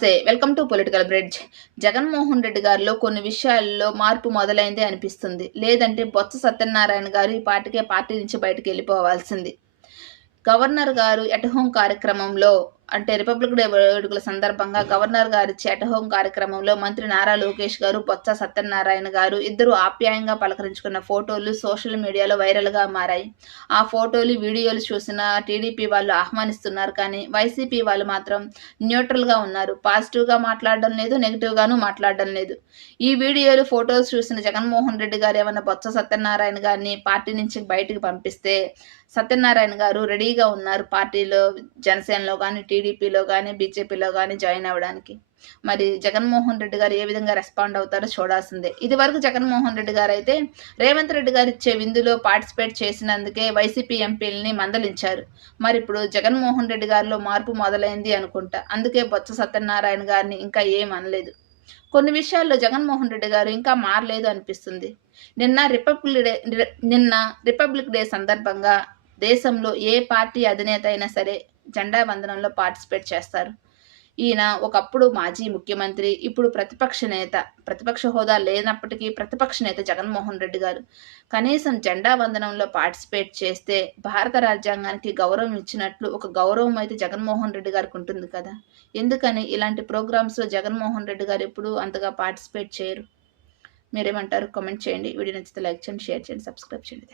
నమస్తే. Welcome to political bridge. Jaganmohan Reddy గారిలో కొన్ని విషయాల్లో మార్పు మొదలైందే అనిపిస్తుంది. లేదంటే బొత్స సత్యనారాయణ గారు ఈ పాటికే పార్టీ నుంచి బయటికెళ్ళిపోవాల్సింది. గవర్నర్ గారు ఎట్ హోమ్ కార్యక్రమంలో అంటే రిపబ్లిక్ డే వేడుకల సందర్భంగా గవర్నర్ గారిచ్చే ఎట్ హోమ్ కార్యక్రమంలో మంత్రి నారా లోకేష్ గారు, బొత్స సత్యనారాయణ గారు ఇద్దరు ఆప్యాయంగా పలకరించుకున్న ఫోటోలు సోషల్ మీడియాలో వైరల్‌గా మారాయి. ఆ ఫోటోలు, వీడియోలు చూసిన టీడీపీ వాళ్ళు ఆహ్వానిస్తున్నారు కానీ, వైసీపీ వాళ్ళు మాత్రం న్యూట్రల్‌గా ఉన్నారు. పాజిటివ్‌గా మాట్లాడడం లేదు, నెగెటివ్‌గాను మాట్లాడడం లేదు. ఈ వీడియోలు, ఫోటోస్ చూసిన జగన్మోహన్ రెడ్డి గారు ఏమన్నా బొత్స సత్యనారాయణ గారిని పార్టీ నుంచి బయటికి పంపిస్తే, సత్యనారాయణ గారు రెడీగా ఉన్నారు పార్టీలో జనసేనలో గానీ, టీడీపీలో గానీ, బీజేపీలో గానీ జాయిన్ అవ్వడానికి. మరి జగన్మోహన్ రెడ్డి గారు ఏ విధంగా రెస్పాండ్ అవుతారో చూడాల్సిందే. ఇదివరకు జగన్మోహన్ రెడ్డి గారైతే రేవంత్ రెడ్డి గారు ఇచ్చే విందులో పార్టిసిపేట్ చేసినందుకే వైసీపీ ఎంపీలని మందలించారు. మరిప్పుడు జగన్మోహన్ రెడ్డి గారిలో మార్పు మొదలైంది అనుకుంటా. అందుకే బొత్స సత్యనారాయణ గారిని ఇంకా ఏం అనలేదు. కొన్ని విషయాల్లో జగన్మోహన్ రెడ్డి గారు ఇంకా మారలేదు అనిపిస్తుంది. నిన్న రిపబ్లిక్ డే సందర్భంగా దేశంలో ఏ పార్టీ అధినేత అయినా సరే జెండా వందనంలో పార్టిసిపేట్ చేస్తారు. ఈయన ఒకప్పుడు మాజీ ముఖ్యమంత్రి, ఇప్పుడు ప్రతిపక్ష నేత. ప్రతిపక్ష హోదా లేనప్పటికీ ప్రతిపక్ష నేత జగన్మోహన్ రెడ్డి గారు. కనీసం జెండా వందనంలో పార్టిసిపేట్ చేస్తే భారత రాజ్యాంగానికి గౌరవం ఇచ్చినట్లు ఒక గౌరవం అయితే జగన్మోహన్ రెడ్డి గారికి ఉంటుంది కదా! ఎందుకని ఇలాంటి ప్రోగ్రామ్స్‌లో జగన్మోహన్ రెడ్డి గారు ఎప్పుడూ అంతగా పార్టిసిపేట్ చేయరు? మీరేమంటారు? కామెంట్ చేయండి. వీడియో నచ్చితే లైక్ చేయండి, షేర్ చేయండి, సబ్స్క్రైబ్ చేయండి.